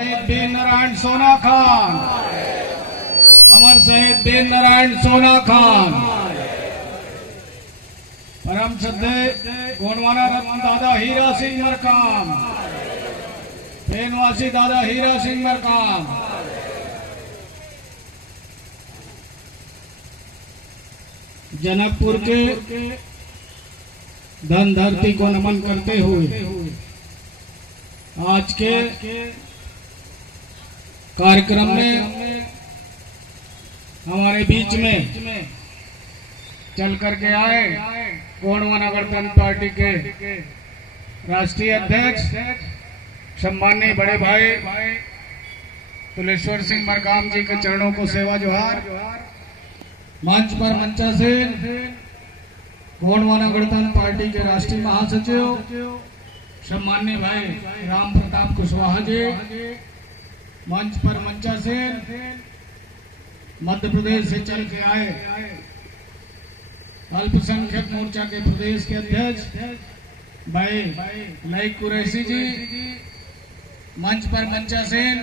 शहीद वीर नारायण सोना खान, अमर शहीद वीर नारायण सोना खान। परम श्रद्धेय गोंडवाना रत्न दादा हीरा सिंह मरकाम, फेनवासी दादा हीरा सिंह मरकाम। जनकपुर के धन धरती को नमन करते हुए आज के कार्यक्रम में हमारे बीच में चल करके आए गोंडवाना गणतंत्र पार्टी के राष्ट्रीय अध्यक्ष सम्माननीय बड़े भाई तुलेश्वर सिंह मरकाम जी के चरणों को सेवा जोहार। मंच पर मंचासीन गोंडवाना गणतंत्र पार्टी के राष्ट्रीय महासचिव सम्माननीय भाई राम प्रताप कुशवाहा जी, मंच पर मंचासीन मध्य प्रदेश से चल के आए अल्पसंख्यक मोर्चा के प्रदेश के अध्यक्ष भाई लाइक कुरैशी जी, मंच पर मंचासीन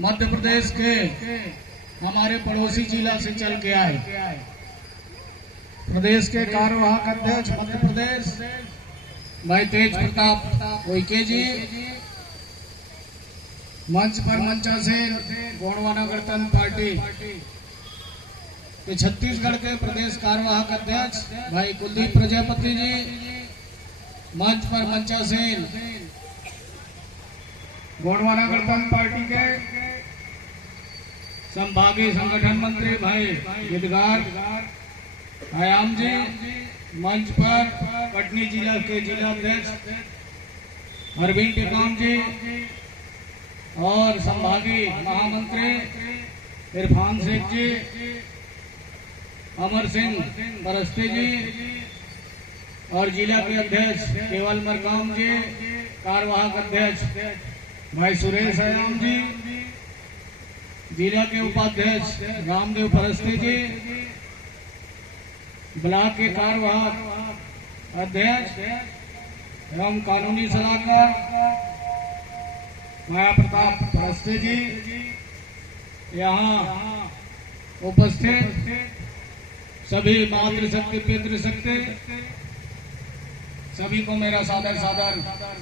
मध्य प्रदेश के हमारे पड़ोसी जिला से चल के आए प्रदेश के कार्यवाहक अध्यक्ष मध्य प्रदेश भाई तेज प्रताप उइके जी, मंच पर मंचासीन गोंडवाना गणतंत्र पार्टी के छत्तीसगढ़ के प्रदेश कार्यवाहक अध्यक्ष भाई कुलदीप प्रजापति जी, मंच पर मंचासीन गोंडवाना गणतंत्र पार्टी के संभागीय संगठन मंत्री भाई गिदगार आयाम जी, मंच पर कटनी जिला के जिला अध्यक्ष अरविंद टिकाम जी और संभागीय महामंत्री इरफान शेख जी, अमर सिंह बरस्ते जी और जिला के अध्यक्ष केवल मरकाम जी, कार्यवाहक अध्यक्ष भाई सुरेश आयाम जी, जिला के उपाध्यक्ष रामदेव परस्ते जी, ब्लॉक के कार्यवाहक अध्यक्ष एवं कानूनी सलाहकार माया प्रताप परस्ते जी, यहाँ उपस्थित सभी मातृशक्ति पितृशक्ति सभी को मेरा सादर सादर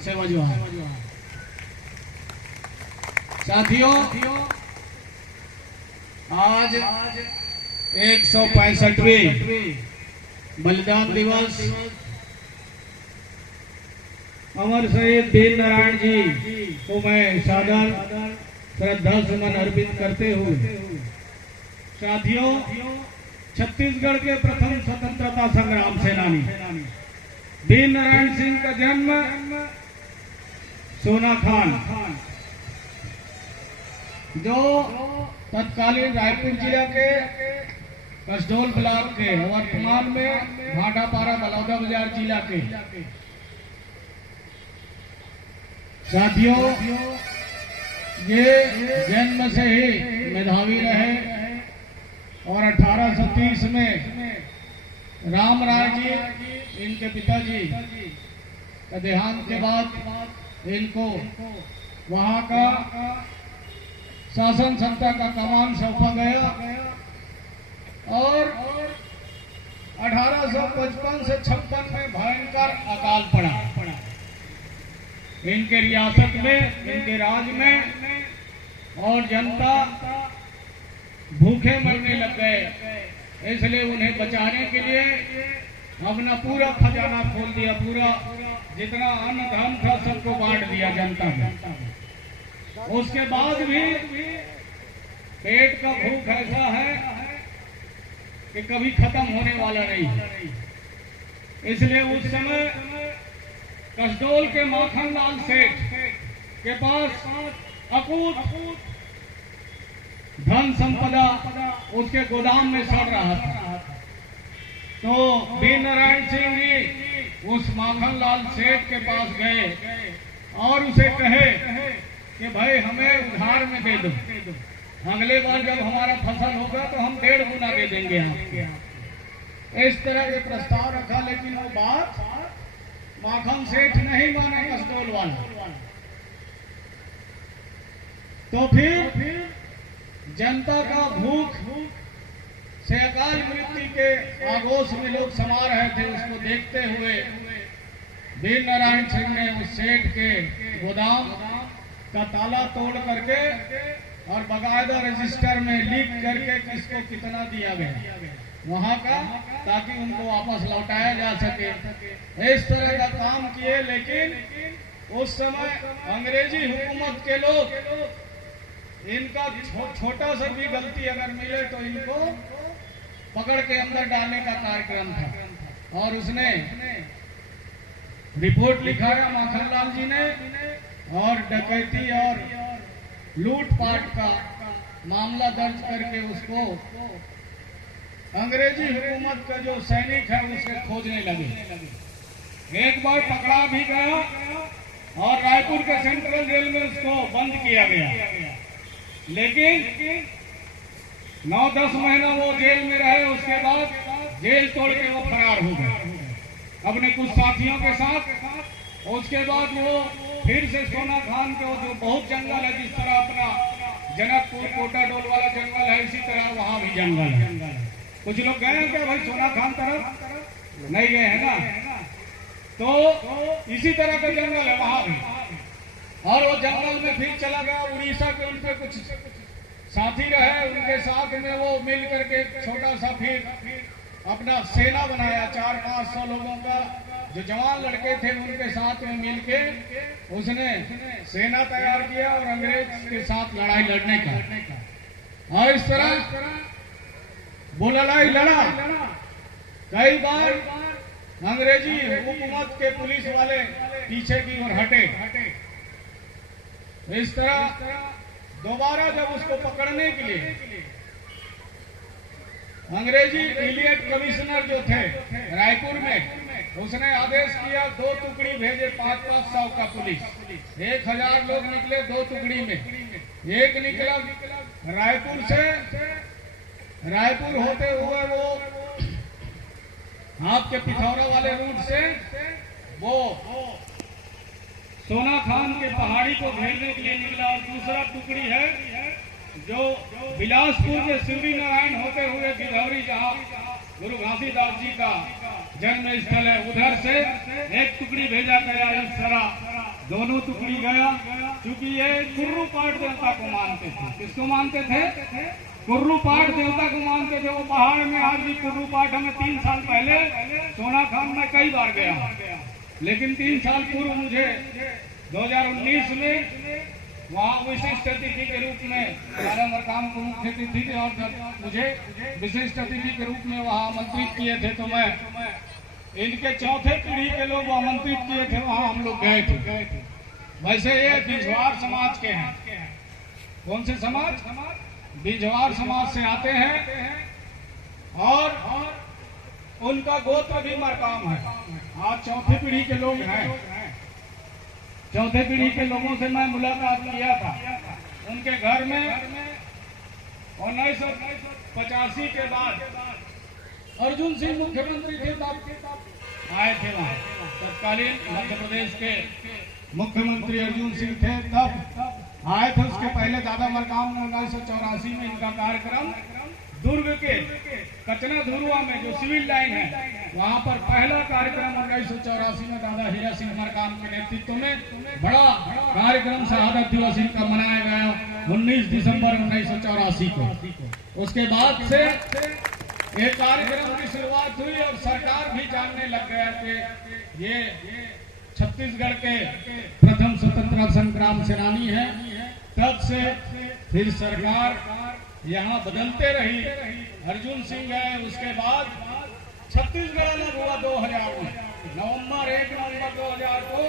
सेवा जोहार। साथियों, आज 165वें बलिदान दिवस अमर शहीद वीर नारायण जी को मैं सादर श्रद्धा सुमन अर्पित करते हुए, साथियों, छत्तीसगढ़ के प्रथम स्वतंत्रता संग्राम सेनानी वीर नारायण सिंह का जन्म सोना खान, जो तत्कालीन रायपुर जिला के कसडोल ब्लॉक के वर्तमान में भाटापारा बलौदा बाजार जिला के। साथियों, ये जन्म से ही मेधावी रहे और 1830 में रामराय जी इनके पिताजी का देहांत के बाद इनको वहां का शासन सत्ता का कमान सौंपा गया और 1855 से 56 में भयंकर अकाल पड़ा इनके रियासत में, इनके राज में, और जनता भूखे मरने लग गए। इसलिए उन्हें बचाने के लिए अपना पूरा खजाना खोल दिया, पूरा जितना अन्न धन था सबको बांट दिया जनता में। उसके बाद भी पेट का भूख ऐसा है कि कभी खत्म होने वाला नहीं। इसलिए उस समय कसडोल के माखनलाल सेठ के पास अकूत धन संपदा उसके गोदाम में सड़ रहा था। तो वीर नारायण सिंह जी उस माखनलाल सेठ के पास गए और उसे कहे कि भाई हमें उधार में दे दो, अगले बार जब हमारा फसल होगा तो हम 1.5 गुना दे देंगे आपके। इस तरह के प्रस्ताव रखा, लेकिन वो बात माखन सेठ नहीं माने कसडोल वाला। तो फिर जनता का भूख से अकाल मृत्यु के आगोश में लोग समा रहे थे, उसको देखते हुए वीर नारायण सिंह ने उस सेठ के गोदाम का ताला तोड़ करके और बाकायदा रजिस्टर में लिख करके किसको कितना दिया गया वहां का, ताकि उनको वापस लौटाया जा सके। इस तरह का काम किए, लेकिन उस समय अंग्रेजी हुकूमत के लोग इनका छोटा सा भी गलती अगर मिले तो इनको पकड़ के अंदर डालने का कार्यक्रम था। और उसने रिपोर्ट लिखाया माखनलाल जी ने, और डकैती और लूटपाट का मामला दर्ज करके उसको अंग्रेजी हुकूमत का जो सैनिक है उसे खोजने लगे। एक बार पकड़ा भी गया और रायपुर के सेंट्रल जेल में उसको बंद किया गया, लेकिन 9-10 महीना वो जेल में रहे। उसके बाद जेल तोड़ के वो फरार हो गए अपने कुछ साथियों के साथ। उसके बाद वो फिर से सोना खान के जो बहुत जंगल है, जिस तरह अपना जनकपुर कोटा डोल वाला जंगल है, इसी तरह वहां भी जंगल है। कुछ लोग गए हैं क्या भाई सोना खान तरफ? नहीं गए है ना? तो इसी तरह का जंगल है वहां भी। और वो जंगल में फिर चला गया उड़ीसा के, उनके कुछ साथी रहे, उनके साथ में वो मिल करके छोटा सा फिर अपना सेना बनाया। 400-500 लोगों का जो जवान लड़के थे उनके साथ में मिलके उसने सेना तैयार किया और अंग्रेज के साथ लड़ाई लड़ने का। और इस तरह वो लड़ाई लड़ा। कई बार अंग्रेजी हुकूमत के पुलिस वाले पीछे की ओर हटे। इस तरह दोबारा जब उसको पकड़ने के लिए अंग्रेजी इलियट कमिश्नर जो थे रायपुर में, उसने आदेश किया 2 टुकड़ी भेजे 500 का पुलिस। 1000 लोग निकले 2 टुकड़ी में। एक निकला रायपुर से, रायपुर होते हुए वो आपके पिथौरा वाले रूट से वो सोना खान के पहाड़ी को घेरने के लिए निकला। और दूसरा टुकड़ी है जो बिलासपुर के शिवरी नारायण होते हुए गिधौरी, जहाँ गुरु घासीदास जी का जन्म स्थल है, उधर से एक टुकड़ी भेजा गया। इस तरह दोनों टुकड़ी गया, क्योंकि ये कुर्रू पाट देवता को मानते थे। किसको मानते थे? कुर्रू पाट देवता को मानते थे। वो पहाड़ में आज भी कुर्रू पाट, हमें 3 साल पहले सोना खान में कई बार गया, लेकिन 3 साल पूर्व मुझे 2019 में वहाँ विशिष्ट अतिथि के रूप में हमारा मरकाम को मुख्य अतिथि थे, और जब मुझे विशिष्ट अतिथि के रूप में वहाँ आमंत्रित किए थे तो मैं इनके चौथे पीढ़ी के लोग आमंत्रित किए थे, वहाँ हम लोग गए थे। वैसे ये बिजवार समाज के हैं। कौन से समाज? बिजवार समाज से आते हैं और उनका गोत्र भी मरकाम है। आज चौथे पीढ़ी के लोग हैं। चौथे पीढ़ी के लोगों से मैं मुलाकात किया था उनके घर में। 1985 के बाद अर्जुन सिंह मुख्यमंत्री थे, तब आए थे वहाँ। तत्कालीन मध्य प्रदेश के मुख्यमंत्री अर्जुन सिंह थे, तब आए थे। उसके पहले दादा मरकाम ने 1984 में इनका कार्यक्रम दुर्ग के कचना धुरुआ में जो सिविल लाइन है, वहां पर पहला कार्यक्रम 1984 में दादा हीरा सिंह मरकाम के नेतृत्व में बड़ा कार्यक्रम शहादत दिवस इनका मनाया गया 19 दिसंबर 1984 को। उसके बाद से एक कार्यक्रम की शुरुआत हुई और सरकार भी जानने लग गया कि ये छत्तीसगढ़ के प्रथम स्वतंत्रता संग्राम सेनानी है। तब से फिर सरकार यहाँ बदलते रही। अर्जुन सिंह गए, उसके बाद छत्तीसगढ़ अलग हुआ 2000 में, 1 नवंबर 2000 को,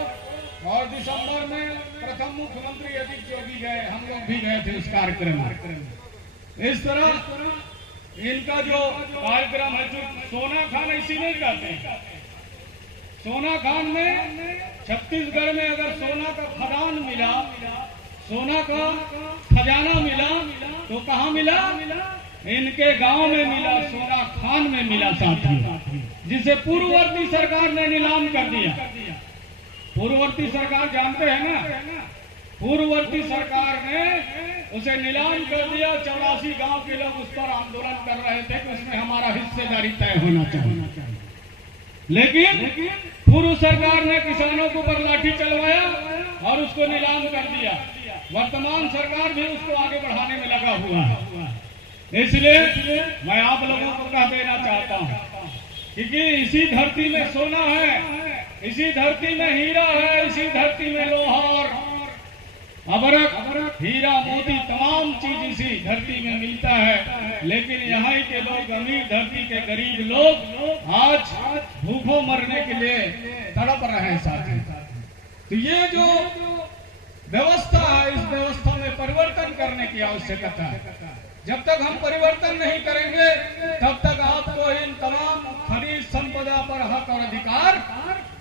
और दिसंबर में प्रथम मुख्यमंत्री अजीत जोगी गए। हम लोग भी गए थे उस कार्यक्रम में। इस तरह इनका जो कार्यक्रम है, जो सोना खान इसी में जाते हैं। सोना खान में छत्तीसगढ़ में अगर सोना का खदान मिला, सोना का खजाना मिला, तो कहाँ मिला? इनके गांव में मिला, सोना खान में मिला साथियों, जिसे पूर्ववर्ती सरकार ने नीलाम कर दिया। पूर्ववर्ती सरकार जानते हैं ना? पूर्ववर्ती सरकार ने उसे नीलाम कर दिया। 84 गांव के लोग उस पर आंदोलन कर रहे थे कि उसमें हमारा हिस्सेदारी तय होना चाहिए। लेकिन पूर्व सरकार ने किसानों के ऊपर लाठी चलवाया और उसको नीलाम कर दिया। वर्तमान सरकार भी उसको आगे बढ़ाने में लगा हुआ है। इसलिए मैं आप लोगों को कह देना चाहता हूँ क्योंकि इसी धरती में सोना है, इसी धरती में हीरा है, इसी धरती में लोहा और अबरक, हीरा मोती तमाम चीज इसी धरती में मिलता है। लेकिन यहाँ के लोग, अमीर धरती के गरीब लोग आज भूखों मरने के लिए तड़प रहे हैं साथी। तो ये जो व्यवस्था है, इस व्यवस्था में परिवर्तन करने की आवश्यकता है। जब तक हम परिवर्तन नहीं करेंगे तब तक आपको इन तमाम खनिज संपदा पर हक और अधिकार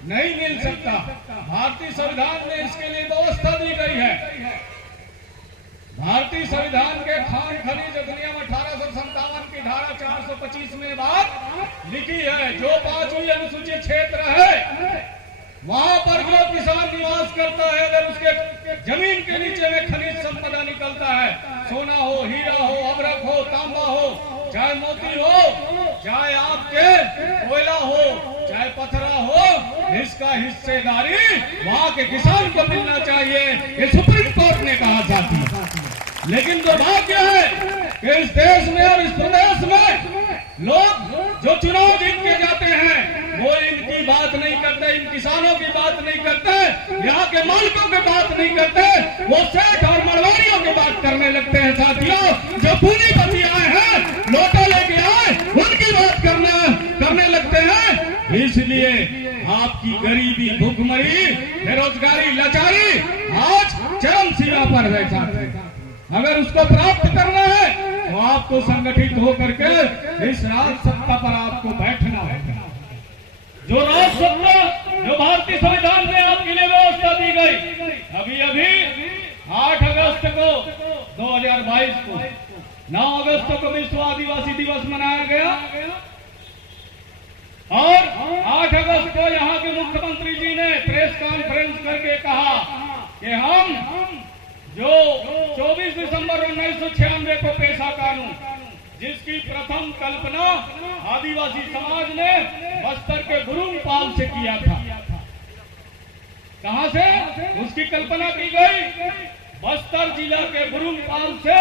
नहीं मिल सकता। भारतीय संविधान में इसके लिए व्यवस्था दी गई है। भारतीय संविधान के खान खनिज अधिनियम 1857 की धारा 425 में बात लिखी है, जो 5वीं अनुसूचित क्षेत्र है वहां पर जो किसान निवास करता है, अगर उसके जमीन के नीचे में खनिज संपदा निकलता है, सोना हो, हीरा हो, अबरक हो, तांबा हो, चाहे मोती हो, चाहे आपके कोयला हो, चाहे पथरा हो, इसका हिस्सेदारी वहां के किसान को मिलना चाहिए। ये सुप्रीम कोर्ट ने कहा साथी। लेकिन दुर्भाग्य है कि इस देश में और इस प्रदेश में लोग जो चुनाव जीत के जाते हैं वो इनकी बात नहीं करते, इन किसानों की बात नहीं करते, यहाँ के मालिकों की बात नहीं करते, वो सेठ और मरवाड़ियों की बात करने लगते हैं साथियों। जो पूंजीपति आए हैं, लोटा लेके आए, उनकी बात करने लगते हैं। इसलिए आपकी गरीबी, भूखमरी, बेरोजगारी, लाचारी आज चरम सीमा पर बैठा है। अगर उसको प्राप्त करना है तो आपको संगठित होकर के इस राज सत्ता पर आपको बैठना है। जो राज सत्ता, जो भारतीय संविधान में आपके लिए व्यवस्था दी गई, अभी 8 अगस्त को 2022 को 9 अगस्त को विश्व आदिवासी दिवस मनाया गया और 8 अगस्त को यहाँ के मुख्यमंत्री जी ने प्रेस कॉन्फ्रेंस करके कहा कि हम जो 24 दिसंबर 1996 को पेशा कानून, जिसकी प्रथम कल्पना आदिवासी समाज ने बस्तर के गुरुंगपाल से किया था। कहां से उसकी कल्पना की गई? बस्तर जिला के गुरुंगपाल से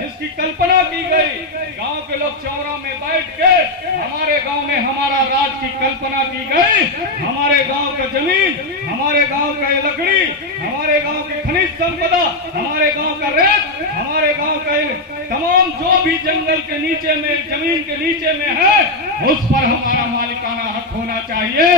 जिसकी कल्पना की गई। गांव के लोग चौरा में बैठ के हमारे गांव में हमारा राज की कल्पना की गई। हमारे गांव का जमीन, हमारे गांव का लकड़ी, हमारे गांव की खनिज संपदा, हमारे गांव का रेत, हमारे गांव का तमाम जो भी जंगल के नीचे में, जमीन के नीचे में है, उस पर हमारा मालिकाना हक होना चाहिए।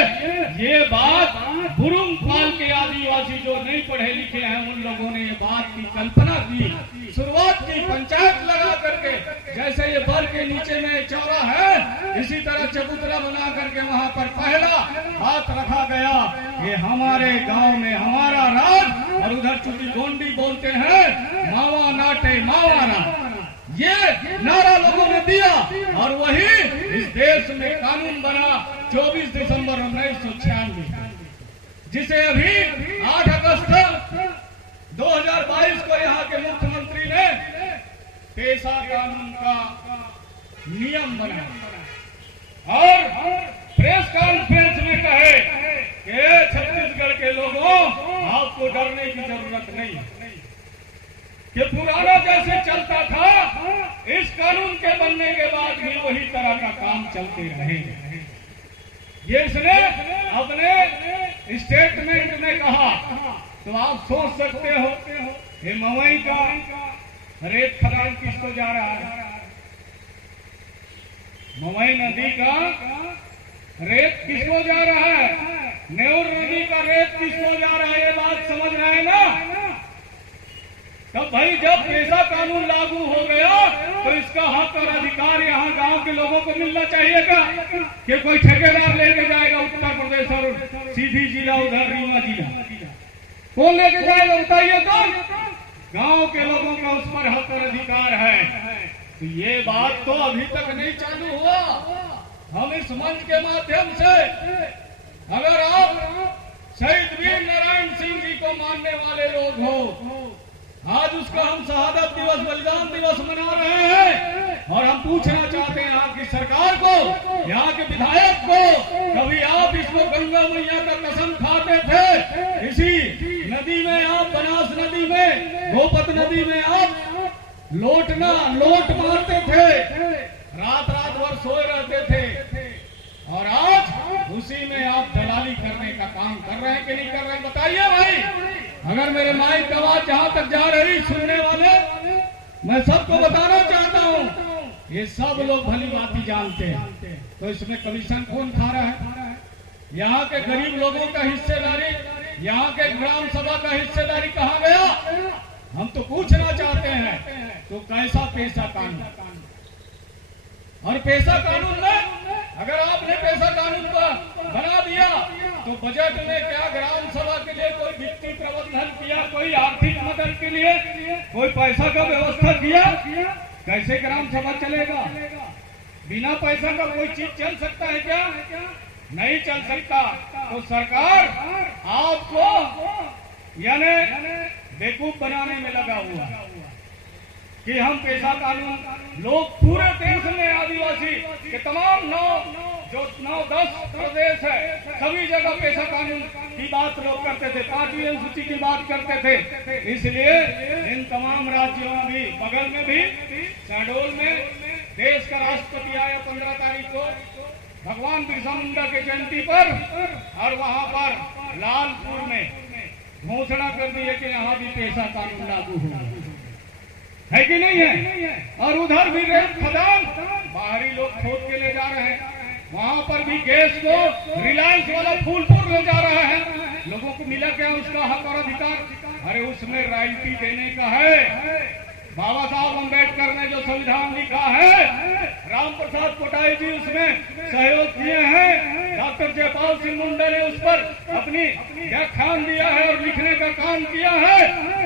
ये बात गुरुंगपाल के आदिवासी जो नहीं पढ़े लिखे हैं उन लोगों ने ये बात की कल्पना की, शुरुआत की पंचायत लगा करके। जैसे ये बर के नीचे में चौरा है, इसी तरह चबूतरा बना करके वहां पर पहला बात रखा गया कि हमारे गांव में हमारा राज, और उधर चूंकि गोंडी बोलते हैं, मावा नाटे मावाना, ये नारा लोगों ने दिया और वही इस देश में कानून बना 24 दिसंबर 1996, जिसे अभी 8 अगस्त 2022 को यहाँ के मुख्यमंत्री ने पेशा कानून का नियम बनाया और प्रेस कॉन्फ्रेंस में कहे कि छत्तीसगढ़ के लोगों, आपको डरने की जरूरत नहीं कि पुराना जैसे चलता था, इस कानून के बनने के बाद भी वही तरह का काम चलते रहेंगे। ये इसने अपने स्टेटमेंट में कहा। तो आप सोच सकते हो ये मवई का रेत खदान किसको जा रहा है? मवई नदी का रेत किसको जा रहा है? नेउर नदी का रेत किसको जा रहा है? ये बात समझ रहे हैं ना? तब भाई जब पेशा कानून लागू हो गया तो इसका हक और अधिकार यहाँ गांव के लोगों को मिलना चाहिए कि कोई ठेकेदार लेके जाएगा उत्तर प्रदेश और सीधी जिला उधर रीवा जिला, कौन लेके जाएगा? बताइए तो। गांव के लोगों का उस पर हक और अधिकार है। तो ये बात तो अभी तक नहीं चालू हुआ। हम इस मंच के माध्यम से, अगर आप शहीद वीर नारायण सिंह जी को मानने वाले लोग हो आज उसका हम शहादत दिवस, बलिदान दिवस मना रहे हैं। और हम पूछना चाहते हैं यहाँ की सरकार को, यहाँ के विधायक को, कभी आप इसको गंगा मैया का कसम खाते थे? इसी नदी में आप, बनास नदी में, गोपत नदी में आप लोट मारते थे, रात भर सोए रहते थे। और आज उसी में आप दलाली करने का काम कर रहे हैं कि नहीं कर रहे हैं? बताइए भाई। अगर मेरे माइक की आवाज जहां तक जा रही, सुनने वाले, मैं सबको बताना चाहता हूं, ये सब लोग भली बात जानते हैं। तो इसमें कमीशन कौन खा रहा है? यहाँ के गरीब लोगों का हिस्सेदारी, यहाँ के ग्राम सभा का हिस्सेदारी कहाँ गया? हम तो पूछना चाहते हैं। तो कैसा पैसा कानून? और पैसा कानून में अगर आपने पैसा कानून बना दिया तो बजट में क्या ग्राम सभा के लिए कोई वित्तीय प्रबंधन किया, कोई आर्थिक मदद के लिए कोई पैसा का व्यवस्था किया? कैसे ग्राम सभा चलेगा? बिना पैसा का कोई चीज चल सकता है क्या? नहीं चल सकता। तो सरकार आपको यानी बेवकूफ बनाने में लगा हुआ कि हम पैसा कानून, लोग पूरे देश में आदिवासी के तमाम 9-10 प्रदेश है, सभी जगह पैसा कानून की बात लोग करते थे, 5वीं अनुसूची की बात करते थे। इसलिए इन तमाम राज्यों में भी, बगल में भी शहडोल में देश का राष्ट्रपति आया 15 तारीख को भगवान बिरसा मुंडा के जयंती पर, और वहां पर लालपुर में घोषणा कर दी है कि यहाँ भी पैसा कानून लागू होगा, है कि नहीं है? और उधर भी रेत खदान बाहरी लोग खोद के ले जा रहे हैं, वहां पर भी गैस को रिलायंस वाला फूलपुर ले जा रहा है। लोगों को मिला क्या उसका हक और अधिकार? अरे उसमें रॉयल्टी देने का है। बाबा साहब अम्बेडकर ने जो संविधान लिखा है, राम प्रसाद कोटाई जी उसमें सहयोग किए हैं, डॉक्टर जयपाल सिंह मुंडा ने उस पर अपनी व्याख्यान दिया है और लिखने का काम किया है।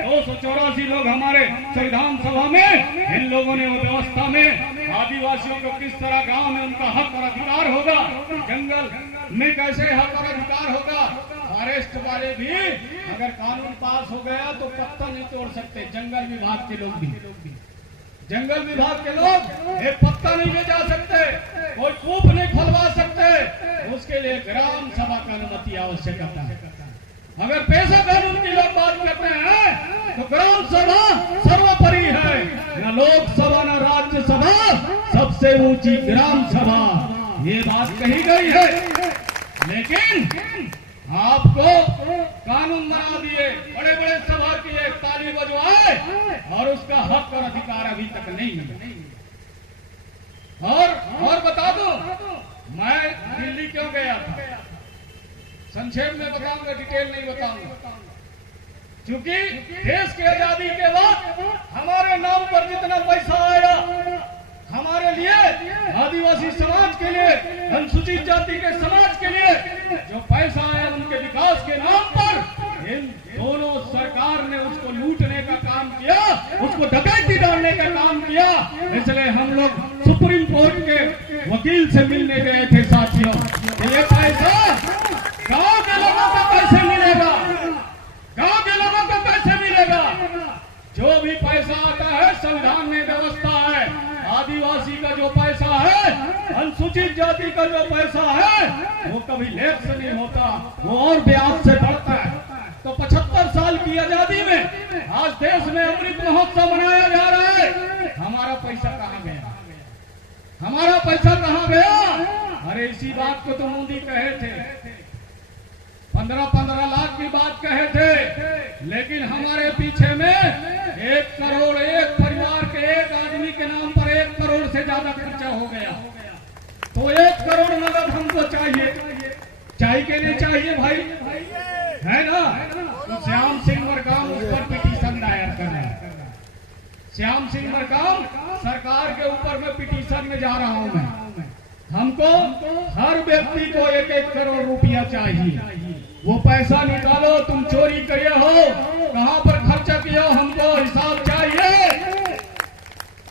284 लोग हमारे संविधान सभा में, इन लोगों ने वो व्यवस्था में आदिवासियों को किस तरह गांव में उनका हक और अधिकार होगा, जंगल में कैसे हक और अधिकार होगा। फॉरेस्ट वाले भी अगर कानून पास हो गया तो पत्ता नहीं तोड़ सकते, जंगल विभाग के लोग भी, जंगल विभाग के लोग एक पत्ता नहीं ले जा सकते, कोई कूप नहीं खुलवा सकते, उसके लिए ग्राम सभा का अनुमति आवश्यक है। अगर पैसा कानून की लोग बात करते हैं तो ग्राम सभा सर्वोपरि है, न लोकसभा न राज्यसभा, सबसे ऊंची ग्राम सभा, ये बात कही गई है। लेकिन आपको कानून बना दिए, बड़े बड़े सभा किए, ताली बजवाए, और उसका हक और अधिकार अभी तक नहीं मिला। और बता दो, मैं दिल्ली क्यों गया था, संक्षेप में बताऊंगा, डिटेल नहीं बताऊंगा, क्योंकि देश की आजादी के बाद हमारे नाम पर जितना पैसा आया, हमारे लिए, आदिवासी समाज के लिए, अनुसूचित जाति के समाज के लिए जो पैसा है, उनके विकास के नाम पर इन दोनों सरकार ने उसको लूटने का काम किया, उसको डकैती डालने का काम किया। इसलिए हम लोग सुप्रीम कोर्ट के वकील से मिलने गए थे साथियों। ये पैसा गांव के लोगों को कैसे मिलेगा? गांव के लोगों को कैसे मिलेगा? जो भी पैसा आता है, संविधान में व्यवस्था है, आदिवासी का जो पैसा है, अनुसूचित जाति का जो पैसा है, वो कभी लेट से नहीं होता, वो और ब्याज से बढ़ता है। तो 75 साल की आजादी में आज देश में अमृत महोत्सव मनाया जा रहा है, हमारा पैसा कहाँ गया? हमारा पैसा कहाँ गया? अरे इसी बात को तो मोदी कहे थे, 15-15 लाख की बात कहे थे, लेकिन हमारे पीछे में 1 करोड़, एक परिवार के एक आदमी के नाम पर 1 करोड़ से ज्यादा खर्चा हो गया। तो 1 करोड़ नगद हमको चाहिए के लिए चाहिए भाई, है ना? तो श्याम सिंह मरकाम उस पर पिटीशन दायर कर रहा है। श्याम सिंह मरकाम सरकार के ऊपर में पिटीशन में जा रहा हूं मैं। हमको हर व्यक्ति को 1-1 करोड़ रुपया चाहिए। वो पैसा निकालो, तुम चोरी किए हो, कहां पर खर्चा किया, हमको हिसाब चाहिए।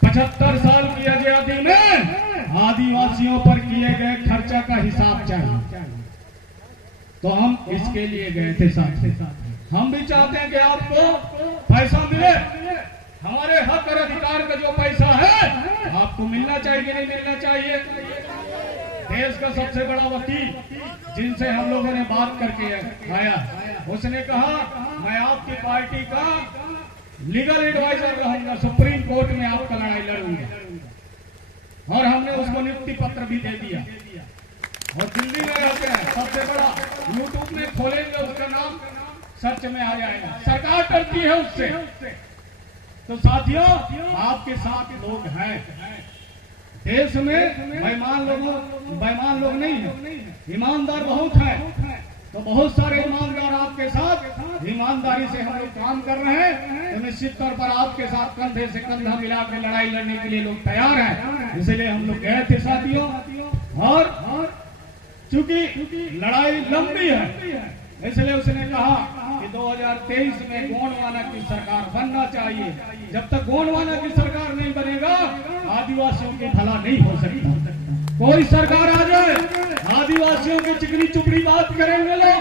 75 साल की आजादी में आदिवासियों पर किए गए खर्चा का हिसाब चाहिए। तो हम इसके लिए गए थे साथ। हम भी चाहते हैं कि आपको पैसा मिले, हमारे हक और अधिकार का जो पैसा है आपको मिलना चाहिए, नहीं मिलना चाहिए। देश का सबसे बड़ा वकील जिनसे हम लोगों ने बात करके आया, उसने कहा मैं आपकी पार्टी का लीगल एडवाइजर रहूंगा, सुप्रीम कोर्ट में आपका लड़ाई लड़ूंगा। और हमने उसको नियुक्ति पत्र भी दे दिया। और दिल्ली में रहते हैं, सबसे बड़ा, यूट्यूब में खोलेंगे उसका नाम सर्च में आ जाएगा। सरकार डरती है उससे। तो साथियों, आपके साथ लोग हैं देश में, बेईमान लोग नहीं है, ईमानदार बहुत है। तो बहुत सारे ईमानदार आपके साथ ईमानदारी से हम लोग काम कर रहे हैं। तो निश्चित तौर पर आपके साथ कंधे से कंधा मिला के लड़ाई लड़ने के लिए लोग तैयार हैं। इसलिए हम लोग गए थे साथियों। और चूंकि लड़ाई लंबी है, इसलिए उसने कहा कि 2023 में गोंडवाना की सरकार बनना चाहिए। जब तक गोंडवाना की सरकार नहीं बनेगा, आदिवासियों की भला नहीं हो सकता। कोई सरकार आ जाए, आदिवासियों की चिकनी चुपड़ी बात करेंगे लोग,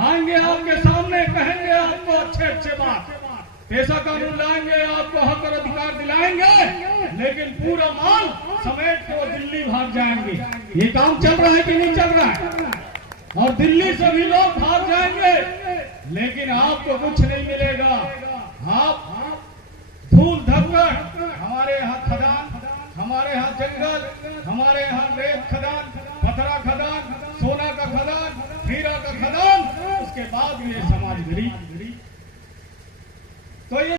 आएंगे आपके सामने, कहेंगे आपको अच्छे बात, पैसा कानून लाएंगे, आपको हक और अधिकार दिलाएंगे, लेकिन पूरा माल समेट के वो दिल्ली भाग जाएंगे। ये काम चल रहा है कि नहीं चल रहा है? और दिल्ली से भी लोग भाग जाएंगे, लेकिन आपको कुछ नहीं मिलेगा। आप धूल धक्कर, हमारे यहाँ खदान, हमारे यहाँ जंगल, हमारे यहाँ रेत खदान, पथरा खदान, सोना का खदान, हीरा का खदान, उसके बाद भी ये समाज गरीब। तो ये